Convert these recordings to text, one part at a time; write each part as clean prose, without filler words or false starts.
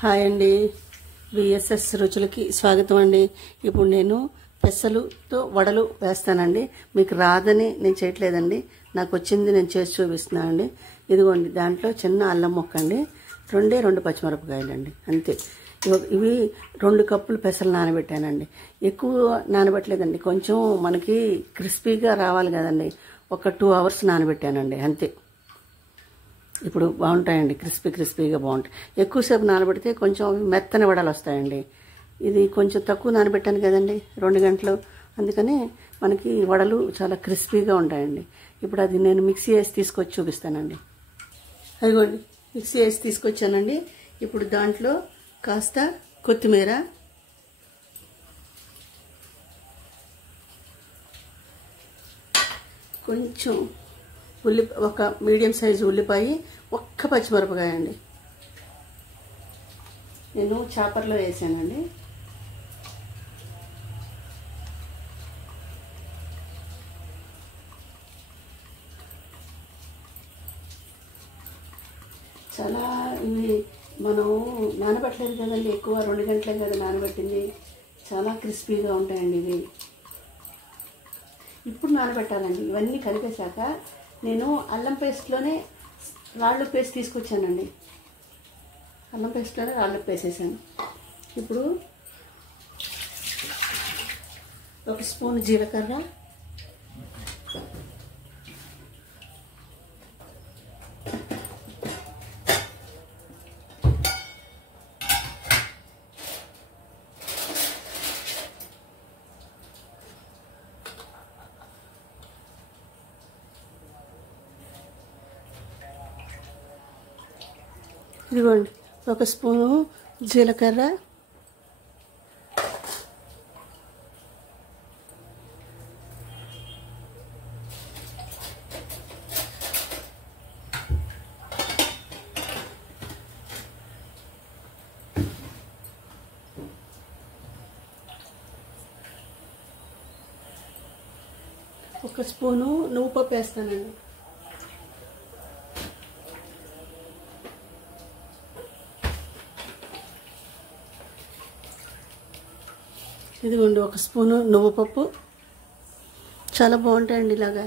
Hi అండి, VSS రుచులకి స్వాగతం అండి. ఇప్పుడు నేను పెసలుతో వడలు వేస్తానండి. మీకు రాదని నేను చేయట్లేదండి, నాకు వచ్చింది నేను చేసి చూపిస్తున్నానండి. ఇదిగోండి, దాంట్లో చిన్న అల్లం ముక్క అండి, రెండు పచ్చిమిరపకాయలు అండి, అంతే. ఇవి 2 కప్పులు పెసలు నానబెట్టానండి. ఎక్కువ నానబెట్టలేదండి, కొంచెం మనకి క్రిస్పీగా రావాలి కదండి. ఒక 2 అవర్స్ నానబెట్టానండి, అంతే. ఇప్పుడు బాగుంటాయండి, క్రిస్పీగా బాగుంటాయి. ఎక్కువసేపు నానబెడితే కొంచెం మెత్తని వడలు వస్తాయండి. ఇది కొంచెం తక్కువ నానబెట్టాను కదండి, 2 గంటలు, అందుకని మనకి వడలు చాలా క్రిస్పీగా ఉంటాయండి. ఇప్పుడు అది నేను మిక్సీ వేసి తీసుకొచ్చి చూపిస్తానండి. అదిగోండి, మిక్సీ వేసి తీసుకొచ్చానండి. ఇప్పుడు దాంట్లో కాస్త కొత్తిమీర, కొంచెం ఒక మీడియం సైజు ఉల్లిపాయ, ఒక్క పచ్చిమిరపకాయ అండి. నేను చాపర్లో వేసానండి. చాలా ఇవి మనం నానబెట్టలేదు కదండి, ఎక్కువ 2 గంటలే కదా నానబెట్టింది. చాలా క్రిస్పీగా ఉంటాయండి ఇవి. ఇప్పుడు నానబెట్టాలండి. ఇవన్నీ కలిపేశాక నేను అల్లం పేస్ట్లోనే రాళ్ళు పేస్ట్ తీసుకొచ్చానండి. అల్లం పేస్ట్లోనే రాళ్ళు వేసేసాను. ఇప్పుడు 1 స్పూన్ జీలకర్ర, ఇదిగోండి 1 స్పూను జీలకర్ర, ఒక స్పూను నువ్వు పప్పు వేస్తానండి. ఇదిగోండి 1 స్పూను నువ్వు పప్పు, చాలా బాగుంటాయండి ఇలాగా.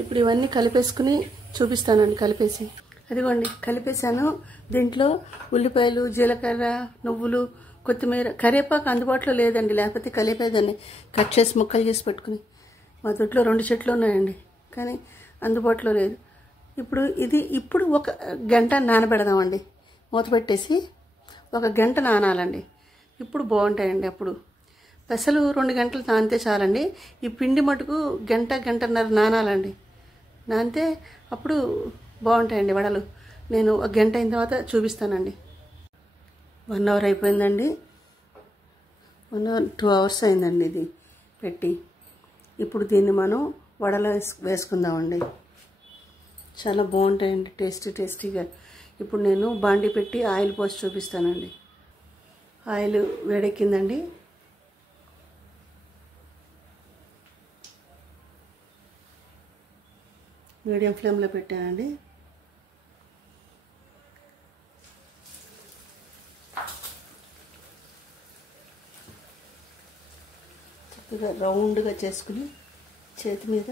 ఇప్పుడు ఇవన్నీ కలిపేసుకుని చూపిస్తానండి, కలిపేసి. అదిగోండి, కలిపేసాను. దీంట్లో ఉల్లిపాయలు, జీలకర్ర, నువ్వులు, కొత్తిమీర, కరివేపాకు అందుబాటులో లేదండి, లేకపోతే కలిపేదాన్ని కట్ చేసి ముక్కలు చేసి పెట్టుకుని. మా తోటలో 2 చెట్లు ఉన్నాయండి, కానీ అందుబాటులో లేదు. ఇప్పుడు 1 గంట నానబెడదామండి. మూత పెట్టేసి 1 గంట నానాలండి. ఇప్పుడు బాగుంటాయండి. అప్పుడు పెసలు 2 గంటలు నానితే చాలండి. ఈ పిండి మటుకు గంటన్నర నానాలండి. నానితే అప్పుడు బాగుంటాయండి వడలు. నేను 1 గంట అయిన తర్వాత చూపిస్తానండి. 1 అవర్ అయిపోయిందండి. 2 అవర్స్ అయిందండి ఇది పెట్టి. ఇప్పుడు దీన్ని మనం వడలో వేసుకుందామండి. చాలా బాగుంటాయండి, టేస్టీగా. ఇప్పుడు నేను బాండి పెట్టి ఆయిల్ పోసి చూపిస్తానండి. ఆయిల్ వేడెక్కిందండి. మీడియం ఫ్లేమ్లో పెట్టానండి. చక్కగా రౌండ్గా చేసుకుని చేతి మీద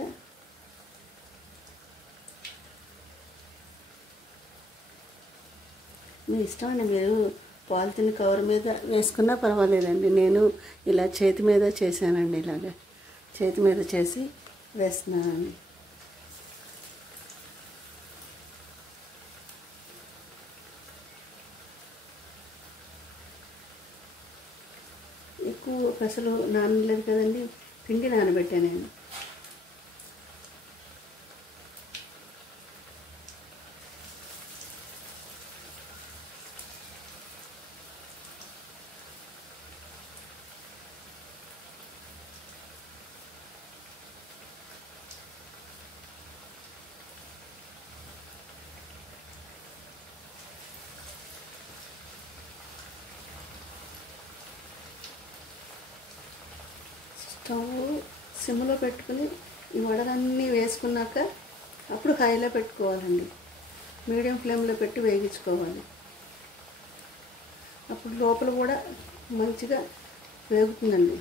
మీ ఇష్టం అండి, మీరు పాలిథిన్ కవర్ మీద వేసుకున్నా పర్వాలేదండి. నేను ఇలా చేతి మీద చేశానండి, ఇలాగా చేతి మీద చేసి వేస్తున్నానండి. ఎక్కువ పెసలు నానలేదు కదండి, పిండి నానబెట్టానండి. స్టవ్ సిమ్లో పెట్టుకుని ఈ వడలన్నీ వేసుకున్నాక అప్పుడు హైలో పెట్టుకోవాలండి. మీడియం ఫ్లేమ్లో పెట్టి వేగించుకోవాలి. అప్పుడు లోపల కూడా మంచిగా వేగుతుందండి.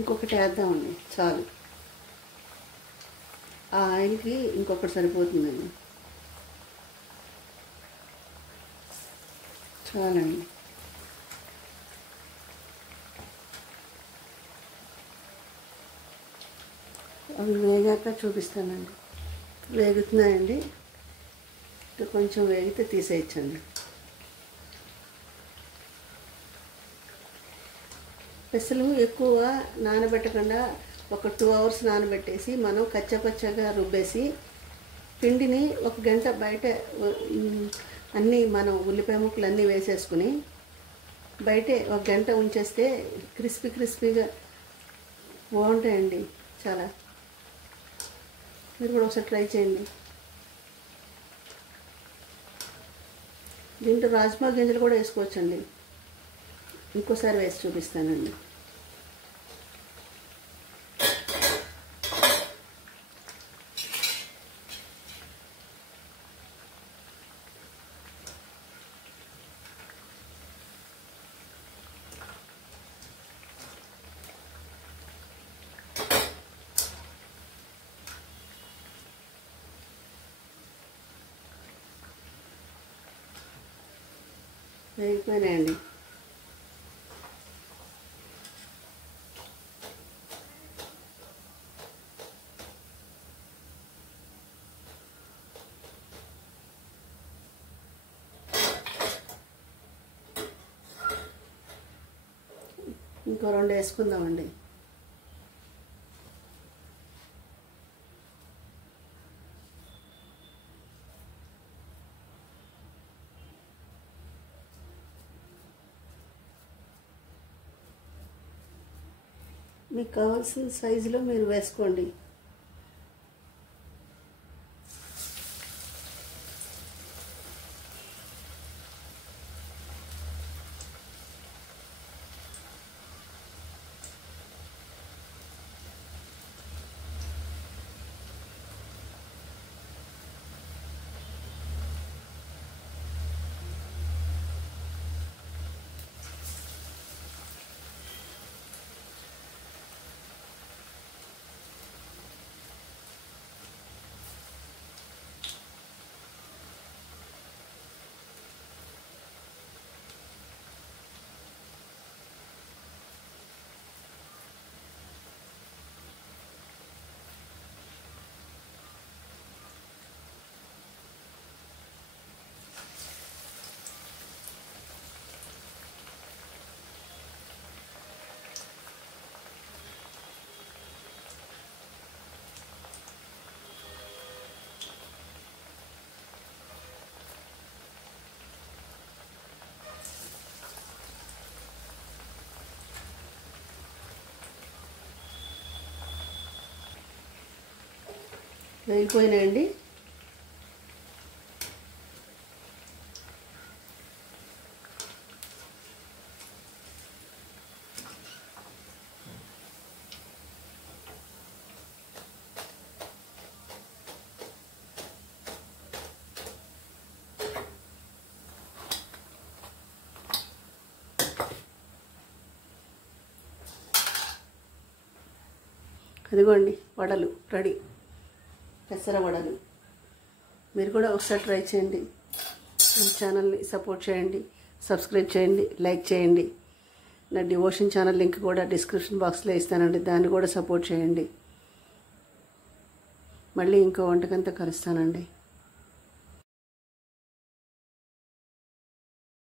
ఇంకొకటి వేద్దామండి, చాలు. ఆ ఆయిల్కి ఇంకొకటి సరిపోతుందండి, చాలండి. అవి వేగాక చూపిస్తానండి. వేగుతున్నాయండి, కొంచెం వేగితే తీసేయచ్చండి. పెసలు ఎక్కువ నానబెట్టకుండా ఒక 2 hours నానబెట్టేసి మనం కచ్చపచ్చగా రుబ్బేసి పిండిని 1 గంట బయట అన్నీ మనం ఉల్లిపాయ ముక్కలు అన్నీ వేసేసుకుని బయటే 1 గంట ఉంచేస్తే క్రిస్పీగా బాగుంటాయండి చాలా. మీరు కూడా ఒకసారి ట్రై చేయండి. దీంట్లో రాజ్మా గింజలు కూడా వేసుకోవచ్చండి. ఇంకోసారి వేసి చూపిస్తానండి. వేగిపోయినాయండి. ఇంకో 2 వేసుకుందామండి. మీకు కావాల్సిన సైజులో మీరు వేసుకోండి. వేగిపోయినాయండి. అదిగోండి వడలు రెడీ, పెసర వడలు. మీరు కూడా ఒకసారి ట్రై చేయండి. నా ఛానల్ని సపోర్ట్ చేయండి, సబ్స్క్రైబ్ చేయండి, లైక్ చేయండి. నా డివోషన్ ఛానల్ లింక్ కూడా డిస్క్రిప్షన్ బాక్స్లో ఇస్తానండి, దాన్ని కూడా సపోర్ట్ చేయండి. మళ్ళీ ఇంకో వంటకంతో కలుస్తానండి.